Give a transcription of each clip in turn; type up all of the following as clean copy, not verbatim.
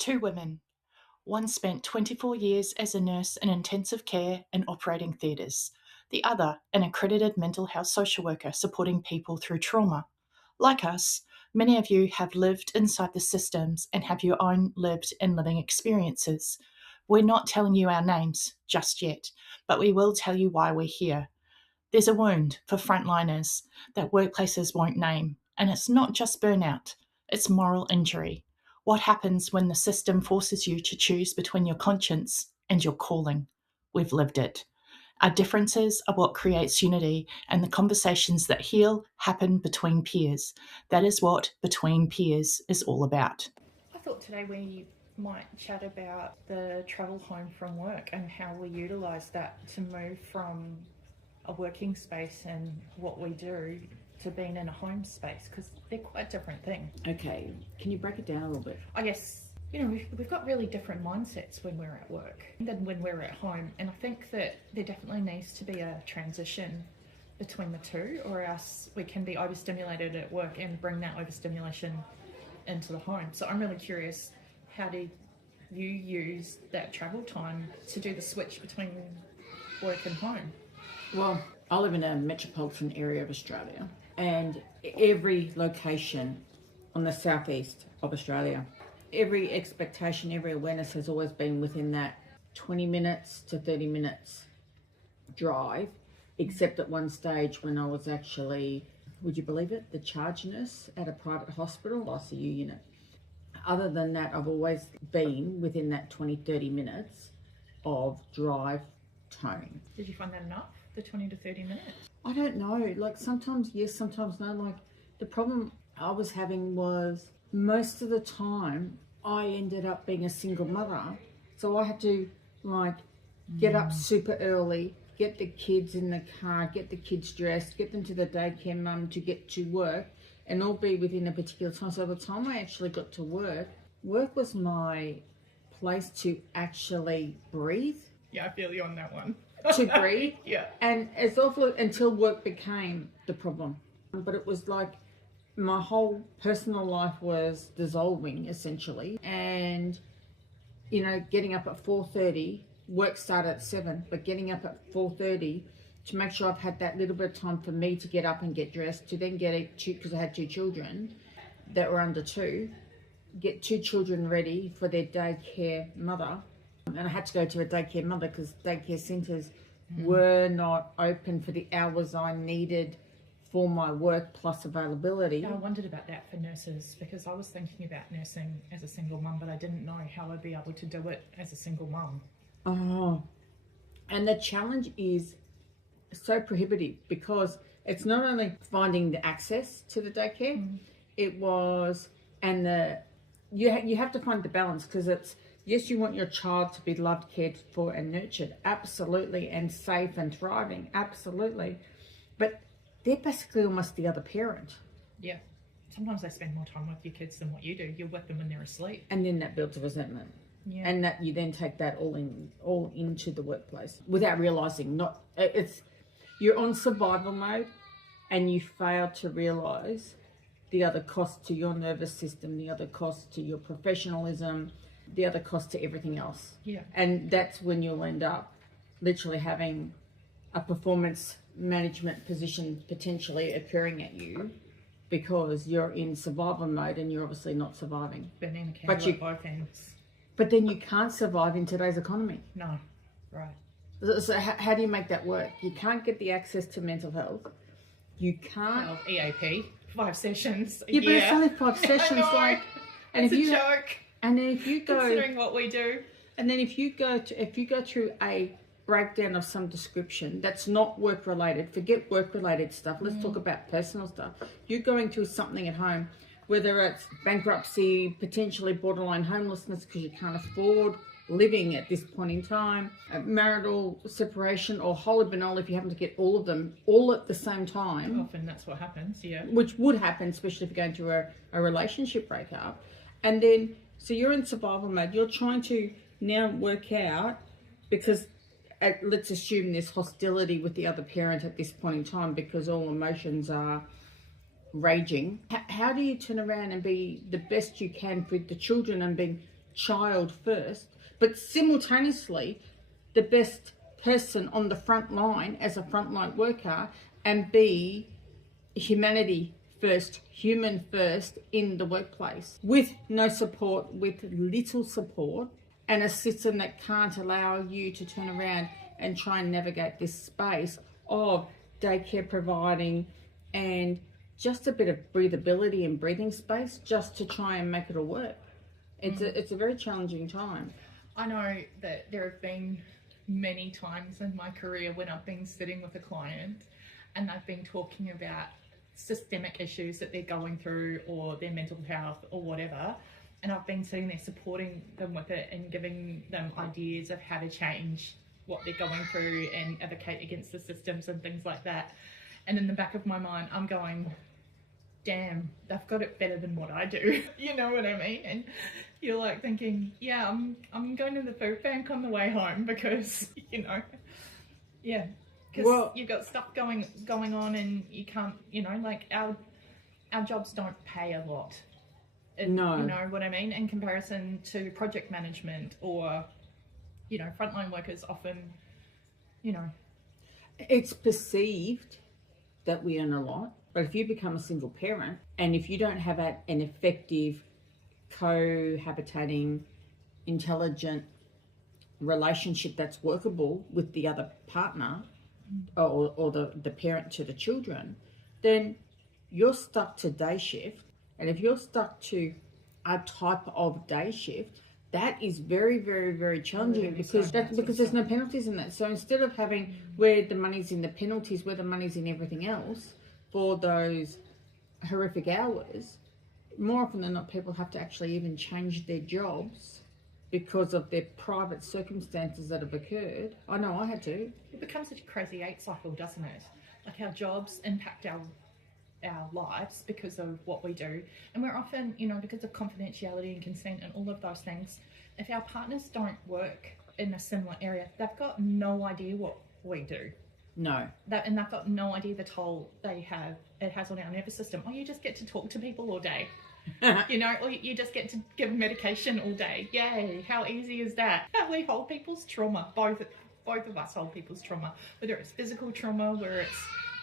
Two women. One spent 24 years as a nurse in intensive care and operating theatres, the other an accredited mental health social worker supporting people through trauma. Like us, many of you have lived inside the systems and have your own lived and living experiences. We're not telling you our names just yet, but we will tell you why we're here. There's a wound for frontliners that workplaces won't name, and it's not just burnout, it's moral injury. What happens when the system forces you to choose between your conscience and your calling? We've lived it. Our differences are what creates unity, and the conversations that heal happen between peers. That is what Between Peers is all about. I thought today we might chat about the travel home from work and how we utilise that to move from a working space and what we do to being in a home space, because they're quite different things. Okay, can you break it down a little bit? I guess, we've got really different mindsets when we're at work than when we're at home, and I think that there definitely needs to be a transition between the two, or else we can be overstimulated at work and bring that overstimulation into the home. So I'm really curious, how do you use that travel time to do the switch between work and home? Well, I live in a metropolitan area of Australia, and every location on the southeast of Australia, every expectation, every awareness has always been within that 20 minutes to 30 minutes drive, except at one stage when I was actually, would you believe it, the charge nurse at a private hospital ICU unit. Other than that, I've always been within that 20-30 minutes of drive time. Did you find that enough, the 20 to 30 minutes? I don't know, like sometimes yes, sometimes no. Like the problem I was having was most of the time I ended up being a single mother, so I had to get up super early, get the kids in the car, get the kids dressed, get them to the daycare mum to get to work, and all be within a particular time. So by the time I actually got to work was my place to actually breathe. Yeah, I feel you on that one. To breathe. Yeah. And it's awful until work became the problem. But it was like my whole personal life was dissolving essentially. And, getting up at 4:30, work started at 7, but getting up at 4:30 to make sure I've had that little bit of time for me to get up and get dressed, to then because I had 2 children that were under 2, get 2 children ready for their daycare mother. And I had to go to a daycare mother because daycare centres were not open for the hours I needed for my work plus availability. I wondered about that for nurses, because I was thinking about nursing as a single mum, but I didn't know how I'd be able to do it as a single mum. Oh, and the challenge is so prohibitive because it's not only finding the access to the daycare, you have to find the balance, because it's, yes, you want your child to be loved, cared for and nurtured, absolutely, and safe and thriving, absolutely. But they're basically almost the other parent. Yeah. Sometimes they spend more time with your kids than what you do. You're with them when they're asleep. And then that builds a resentment. Yeah. And that you then take that all into the workplace without realising you're on survival mode and you fail to realise the other cost to your nervous system, the other cost to your professionalism, the other cost to everything else. Yeah. And that's when you'll end up literally having a performance management position potentially occurring at you because you're in survival mode and you're obviously not surviving. Burning a candle at both ends. But then you can't survive in today's economy. No, right. So how do you make that work? You can't get the access to mental health. You can't... Well, EAP, 5 sessions a yeah, year. But it's only 5 sessions. It's a joke. And then if you go... Considering what we do. And then if you go through a breakdown of some description that's not work-related, forget work-related stuff, let's talk about personal stuff. You're going through something at home, whether it's bankruptcy, potentially borderline homelessness because you can't afford living at this point in time, marital separation, or holy banal if you happen to get all of them all at the same time. Often that's what happens, yeah. Which would happen, especially if you're going through a relationship breakup. And then, so you're in survival mode. You're trying to now work out, because let's assume there's hostility with the other parent at this point in time because all emotions are raging. How do you turn around and be the best you can with the children and being child first, but simultaneously the best person on the front line as a frontline worker, and be humanity first, human first in the workplace, with no support, with little support, and a system that can't allow you to turn around and try and navigate this space of daycare providing and just a bit of breathability and breathing space just to try and make it all work. It's a very challenging time. I know that there have been many times in my career when I've been sitting with a client and they've been talking about systemic issues that they're going through or their mental health or whatever, and I've been sitting there supporting them with it and giving them ideas of how to change what they're going through and advocate against the systems and things like that. And in the back of my mind, I'm going, damn, they've got it better than what I do. You know what I mean? And you're like thinking, yeah, I'm going to the food bank on the way home because, you know, yeah, because you've got stuff going on and you can't, you know, like our jobs don't pay a lot. No. You know what I mean? In comparison to project management or, you know, frontline workers often, you know. It's perceived that we earn a lot, but if you become a single parent and if you don't have an effective cohabitating, intelligent relationship that's workable with the other partner or the parent to the children, then you're stuck to day shift. And if you're stuck to a type of day shift, that is very, very, very challenging because there's no penalties in that. So instead of having where the money's in the penalties, where the money's in everything else for those horrific hours, more often than not, people have to actually even change their jobs because of their private circumstances that have occurred. I know I had to. It becomes such a crazy 8 cycle, doesn't it? Like our jobs impact our lives because of what we do, and we're often, you know, because of confidentiality and consent and all of those things, if our partners don't work in a similar area, they've got no idea what we do. No. And they've got no idea the toll it has on our nervous system. Or you just get to talk to people all day. You know, or you just get to give medication all day. Yay, how easy is that? We hold people's trauma. Both of us hold people's trauma, whether it's physical trauma, whether it's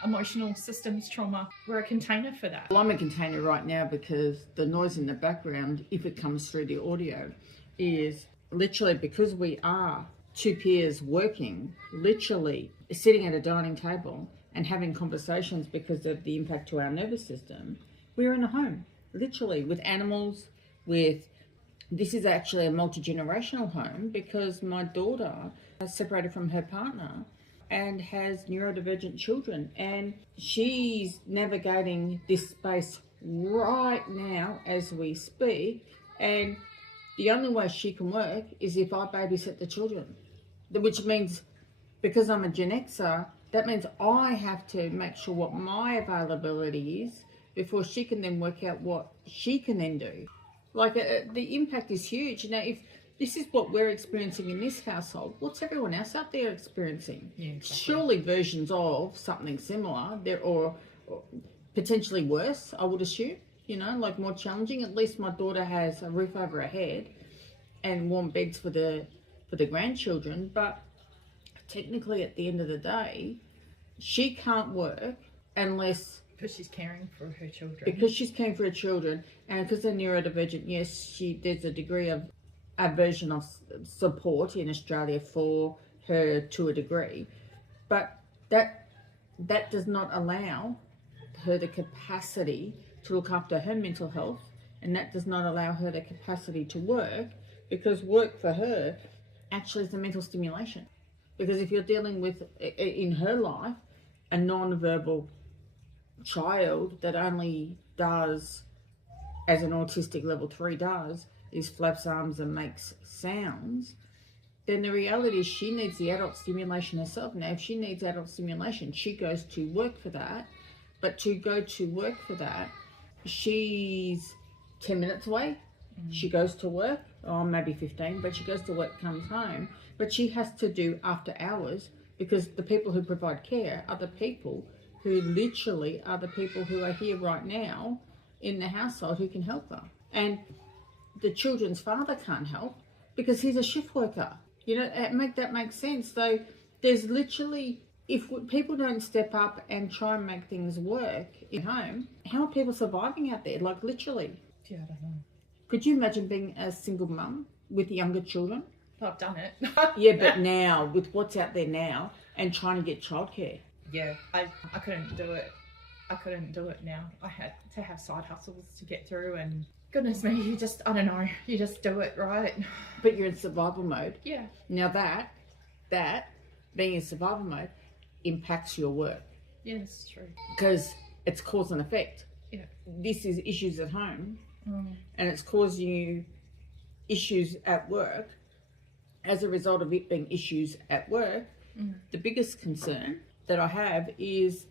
emotional systems trauma. We're a container for that. Well, I'm a container right now because the noise in the background, if it comes through the audio, is literally because we are two peers working, literally sitting at a dining table and having conversations because of the impact to our nervous system. We're in a home, literally, with animals, this is actually a multi-generational home because my daughter is separated from her partner and has neurodivergent children, and she's navigating this space right now as we speak, and the only way she can work is if I babysit the children, which means because I'm a Gen Xer, that means I have to make sure what my availability is before she can then work out what she can then do. Like the impact is huge. Now, if this is what we're experiencing in this household, what's everyone else out there experiencing? Yeah, exactly. Surely versions of something similar there, or potentially worse, I would assume, you know, like more challenging. At least my daughter has a roof over her head and warm beds for the grandchildren, but technically at the end of the day, she can't work unless... Because she's caring for her children. Because she's caring for her children, and because they're neurodivergent, yes, there's a degree of a version of support in Australia for her to a degree, but that does not allow her the capacity to look after her mental health, and that does not allow her the capacity to work, because work for her actually is a mental stimulation. Because if you're dealing with, in her life, a non-verbal child that only does, as an autistic level 3 does, is flaps arms and makes sounds, then the reality is she needs the adult stimulation herself. Now, if she needs adult stimulation, she goes to work for that. But to go to work for that, she's 10 minutes away. She goes to work, maybe 15, but she goes to work, comes home. But she has to do after hours because the people who provide care are the people who literally are the people who are here right now in the household who can help her. And the children's father can't help because he's a shift worker. Make that make sense. So there's literally, if people don't step up and try and make things work at home, how are people surviving out there? Like, literally. Yeah, I don't know. Could you imagine being a single mum with younger children? Well, I've done it. Yeah, but now, with what's out there now, and trying to get childcare. Yeah, I couldn't do it. I couldn't do it now. I had to have side hustles to get through, and goodness me, you just do it, right? But you're in survival mode. Yeah. Now that being in survival mode impacts your work. Yeah, that's true. Because it's cause and effect. Yeah. This is issues at home, and it's causing you issues at work. As a result of it being issues at work, the biggest concern that I have is,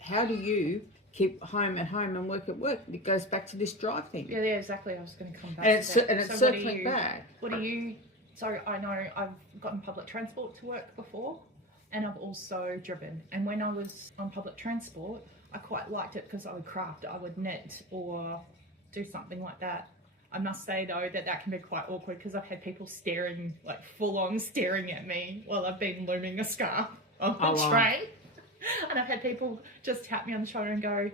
how do you keep home at home and work at work? It goes back to this drive thing. Yeah, exactly. I was going to come back And to that. it's circling back. So I know I've gotten public transport to work before, and I've also driven. And when I was on public transport, I quite liked it because I would craft, I would knit or do something like that. I must say though that can be quite awkward because I've had people staring, like full on staring at me while I've been looming a scarf on the train. And I've had people just tap me on the shoulder and go,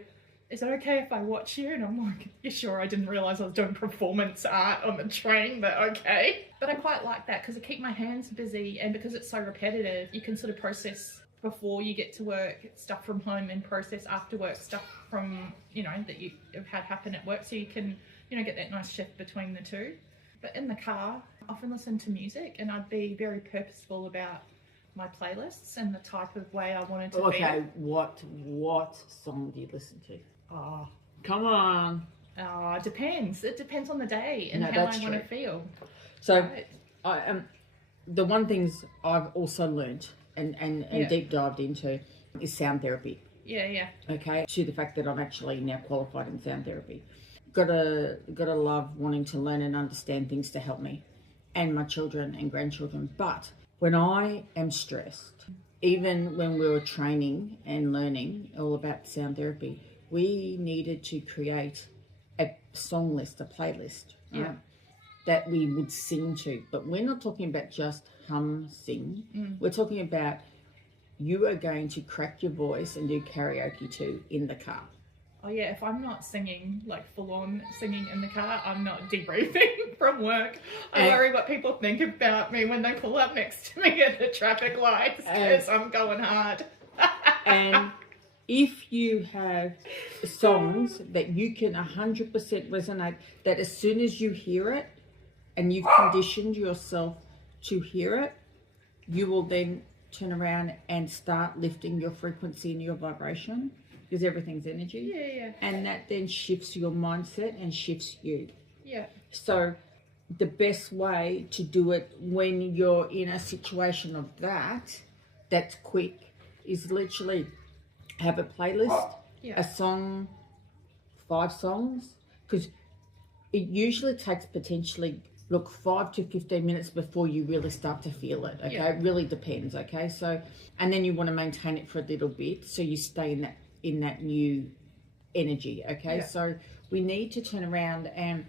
"Is it okay if I watch you?" And I'm like, "Yeah, sure." I didn't realise I was doing performance art on the train, but okay. But I quite like that because it keeps my hands busy, and because it's so repetitive, you can sort of process before you get to work stuff from home and process after work stuff from, that you have had happen at work, so you can, get that nice shift between the two. But in the car, I often listen to music, and I'd be very purposeful about my playlists and the type of way I wanted to feel. Okay, what song do you listen to? Oh, come on. It depends. It depends on the day and how I want to feel. So, right. The one things I've also learnt and deep dived into is sound therapy. Yeah. Okay, to the fact that I'm actually now qualified in sound therapy. Gotta love wanting to learn and understand things to help me and my children and grandchildren. But when I am stressed, even when we were training and learning all about sound therapy, we needed to create a song list, a playlist, right, that we would sing to. But we're not talking about just hum, sing. We're talking about you are going to crack your voice and do karaoke to in the car. Oh yeah, if I'm not singing, like full on singing in the car, I'm not debriefing from work. I worry what people think about me when they pull up next to me at the traffic lights because I'm going hard. And if you have songs that you can 100% resonate, that as soon as you hear it and you've conditioned yourself to hear it, you will then turn around and start lifting your frequency and your vibration, because everything's energy. Yeah. And that then shifts your mindset and shifts you. Yeah. So the best way to do it when you're in a situation of that's quick, is literally have a playlist, a song, 5 songs, because it usually takes potentially 5 to 15 minutes before you really start to feel it. Okay, it really depends. Okay, so and then you want to maintain it for a little bit so you stay in that new energy. Okay, so we need to turn around and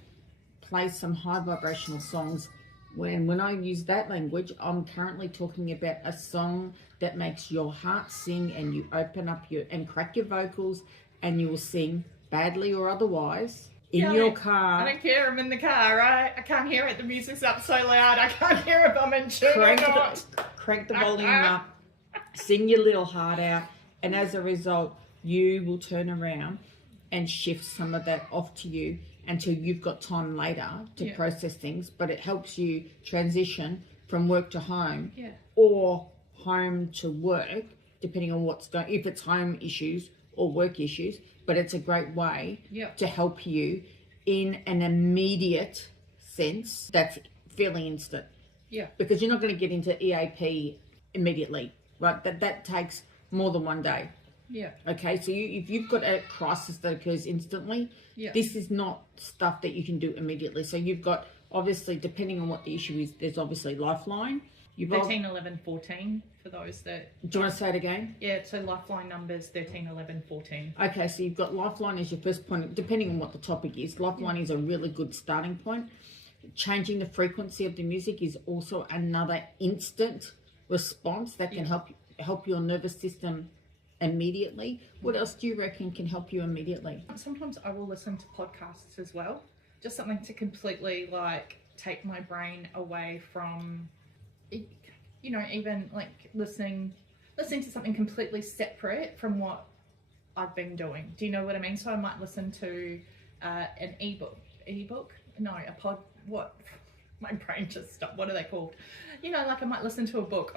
play some high vibrational songs. When I use that language, I'm currently talking about a song that makes your heart sing, and you open up and crack your vocals, and you will sing badly or otherwise in your car. I don't care. I'm in the car, right? I can't hear it. The music's up so loud. I can't hear if I'm in tune or not. Crank the volume up. Sing your little heart out, and as a result, you will turn around and shift some of that off to you until you've got time later to process things. But it helps you transition from work to home or home to work, depending on what's going, if it's home issues or work issues. But it's a great way to help you in an immediate sense that's fairly instant. Yeah. Because you're not going to get into EAP immediately, right? That takes more than one day. Yeah. Okay, so if you've got a crisis that occurs instantly, this is not stuff that you can do immediately. So you've got, obviously, depending on what the issue is, there's obviously Lifeline. 13, 11, 14 for those that... Do you want to say it again? Yeah, so Lifeline numbers 13, 11, 14. Okay, so you've got Lifeline as your first point, depending on what the topic is. Lifeline is a really good starting point. changing the frequency of the music is also another instant response that can help your nervous system immediately. What else do you reckon can help you immediately? Sometimes I will listen to podcasts as well, just something to completely like take my brain away from, you know, even like listening to something completely separate from what I've been doing. Do you know what I mean? So I might listen to an ebook, no, a pod, what? My brain just stopped. What are they called? You know, like I might listen to a book.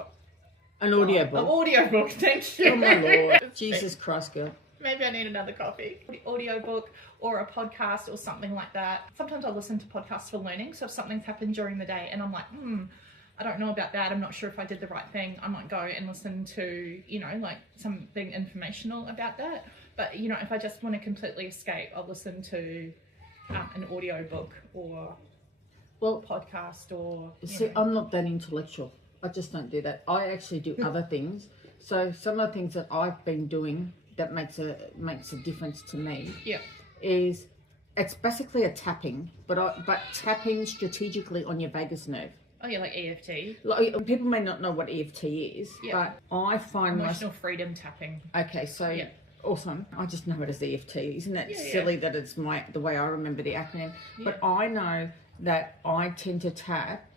An audiobook. An audiobook, thank you. Oh my Lord. Jesus Christ, girl. Maybe I need another coffee. Audiobook or a podcast or something like that. Sometimes I listen to podcasts for learning. So if something's happened during the day and I'm like, I don't know about that, I'm not sure if I did the right thing, I might go and listen to, you know, like something informational about that. But, you know, if I just want to completely escape, I'll listen to an audiobook or podcast or... See, I'm not that intellectual. I just don't do that. I actually do other things. So some of the things that I've been doing that makes a difference to me is it's basically a tapping, but tapping strategically on your vagus nerve. Oh yeah, like EFT. Like, people may not know what EFT is, but I find emotional freedom tapping. Okay, so awesome. I just know it as EFT. Isn't that silly that it's the way I remember the acronym? Yeah. But I know that I tend to tap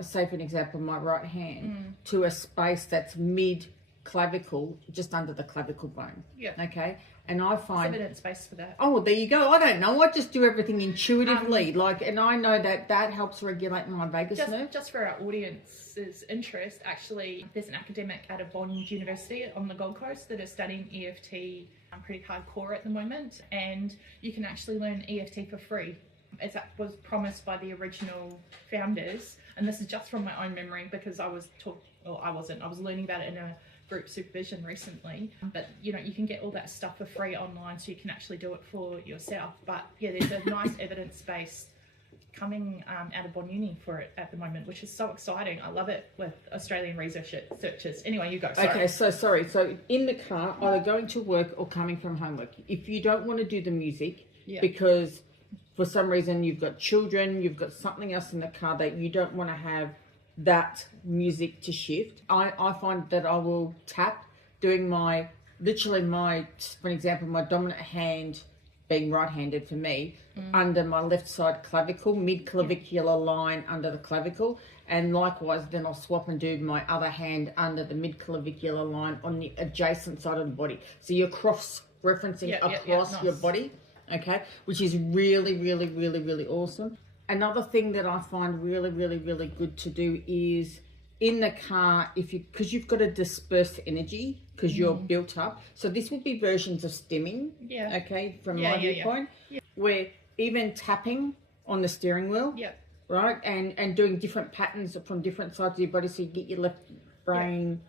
say for an example, my right hand to a space that's mid clavicle, just under the clavicle bone. Yeah. Okay. And I find evidence base for that. Oh, well, there you go. I don't know. I just do everything intuitively, and I know that helps regulate my vagus nerve. Just for our audience's interest, actually, there's an academic out of Bond University on the Gold Coast that is studying EFT pretty hardcore at the moment, and you can actually learn EFT for free, as that was promised by the original founders. And this is just from my own memory because I was learning about it in a group supervision recently. But you know, you can get all that stuff for free online, so you can actually do it for yourself. But yeah, there's a nice evidence base coming out of Bond Uni for it at the moment, which is so exciting. I love it with Australian researchers. Anyway, you go. Sorry. Okay, so in the car, either going to work or coming from homework. If you don't want to do the music because for some reason you've got children, you've got something else in the car that you don't want to have that music to shift, I find that I will tap, doing for example, my dominant hand being right-handed for me, under my left side clavicle, mid-clavicular line under the clavicle, and likewise then I'll swap and do my other hand under the mid-clavicular line on the adjacent side of the body. So you're cross-referencing across your body. Okay, which is really, really, really, really awesome. Another thing that I find really, really, really good to do is in the car, because you've got to disperse energy because you're built up. So this would be versions of stimming. Yeah. Okay, from my viewpoint, where even tapping on the steering wheel. Yeah. Right, and doing different patterns from different sides of your body, so you get your left and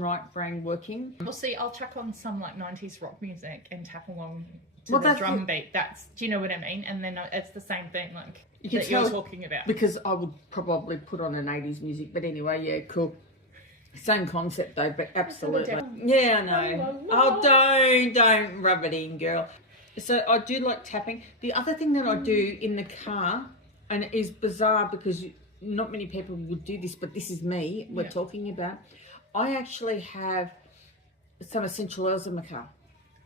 right brain working. Well, see, I'll chuck on some like 90s rock music and tap along to the drum beat. Do you know what I mean? And then it's the same thing, like you were talking about. Because I would probably put on an 80s music, but anyway, yeah, cool. Same concept though, but absolutely. Yeah, I know. Oh, don't rub it in, girl. So I do like tapping. The other thing that I do in the car, and it is bizarre because not many people would do this, but this is me we're talking about. I actually have some essential oils in my car.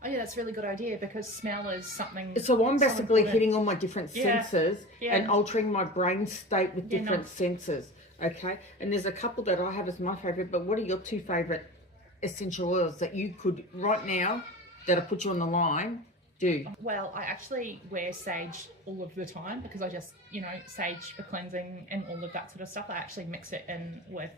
Oh yeah, that's a really good idea because smell is something... So I'm basically hitting all my different senses and altering my brain state with different senses, okay? And there's a couple that I have as my favourite, but what are your two favourite essential oils that you could, right now, that I put you on the line, do? Well, I actually wear sage all of the time because I just, sage for cleansing and all of that sort of stuff. I actually mix it in with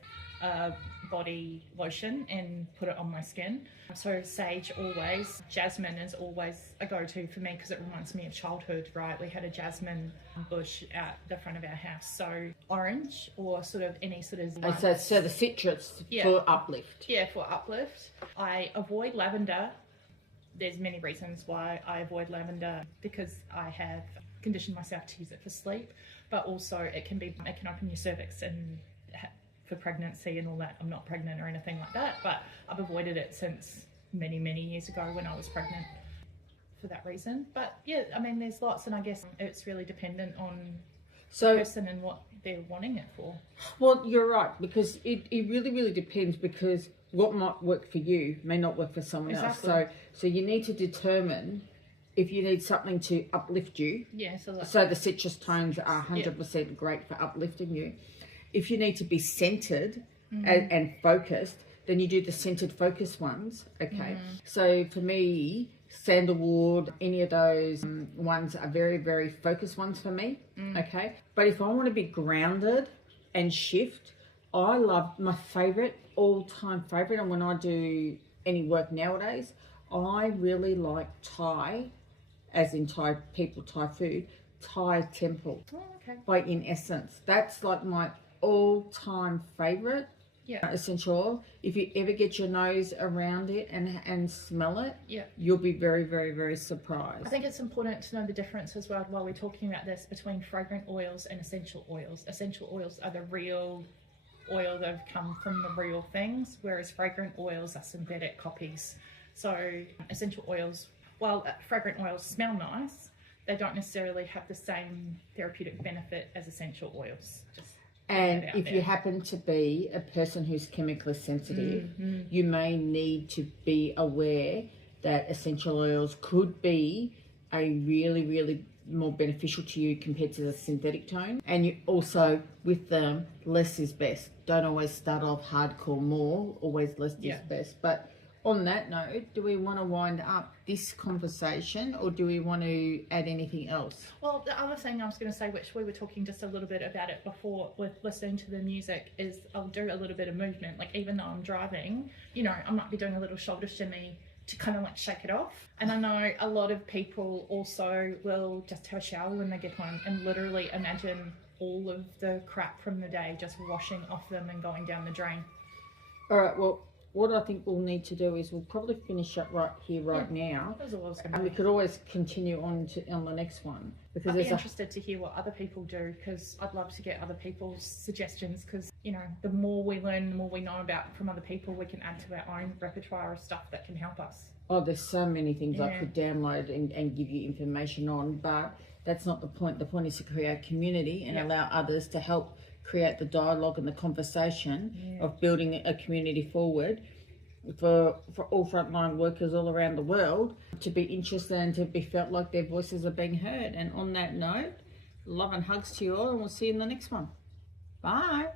body lotion and put it on my skin. So sage always. Jasmine is always a go-to for me because it reminds me of childhood, right? We had a jasmine bush out the front of our house. So orange or sort of any sort of... So the citrus for uplift. Yeah, for uplift. I avoid lavender. There's many reasons why I avoid lavender, because I have conditioned myself to use it for sleep, but also it can open your cervix and for pregnancy and all that. I'm not pregnant or anything like that, but I've avoided it since many, many years ago when I was pregnant for that reason. But yeah, I mean, there's lots, and I guess it's really dependent on So, the person and what they're wanting it for. well, you're right, because it really, really depends, because what might work for you may not work for someone Exactly. else. So you need to determine if you need something to uplift you. Yeah, So the citrus tones are 100% great for uplifting you. If you need to be centered and focused, then you do the centered focus ones. Okay. So for me, sandalwood, any of those ones are very, very focused ones for me. Okay. But if I want to be grounded and shift, I love my favorite, all-time favorite, and when I do any work nowadays, I really like Thai, as in Thai people, Thai food, Thai temple. Oh, okay. By In Essence. That's like my all-time favorite essential oil. If you ever get your nose around it and smell it, you'll be very, very, very surprised. I think it's important to know the difference as well, while we're talking about this, between fragrant oils and essential oils. Essential oils are the real oil that have come from the real things, whereas fragrant oils are synthetic copies. So essential oils, while fragrant oils smell nice, they don't necessarily have the same therapeutic benefit as essential oils. And if you happen to be a person who's chemically sensitive, you may need to be aware that essential oils could be a really, really more beneficial to you compared to the synthetic tone. And you also, with them, less is best. Don't always start off hardcore more, always less is best. But on that note, do we want to wind up this conversation, or do we want to add anything else? Well, the other thing I was going to say, which we were talking just a little bit about it before with listening to the music, is I'll do a little bit of movement. Like, even though I'm driving, you know, I might be doing a little shoulder shimmy to kind of like shake it off. And I know a lot of people also will just have a shower when they get home and literally imagine all of the crap from the day just washing off them and going down the drain. All right, well, what I think we'll need to do is we'll probably finish up right here, right now. That's all I was going And we could always continue on the next one. Because I'd be interested to hear what other people do, because I'd love to get other people's suggestions, because, you know, the more we learn, the more we know about from other people, we can add to our own repertoire of stuff that can help us. Oh, there's so many things I could download and give you information on, but that's not the point. The point is to create community and allow others to help create the dialogue and the conversation of building a community forward for all frontline workers all around the world to be interested and to be felt like their voices are being heard. And on that note, love and hugs to you all, and we'll see you in the next one. Bye.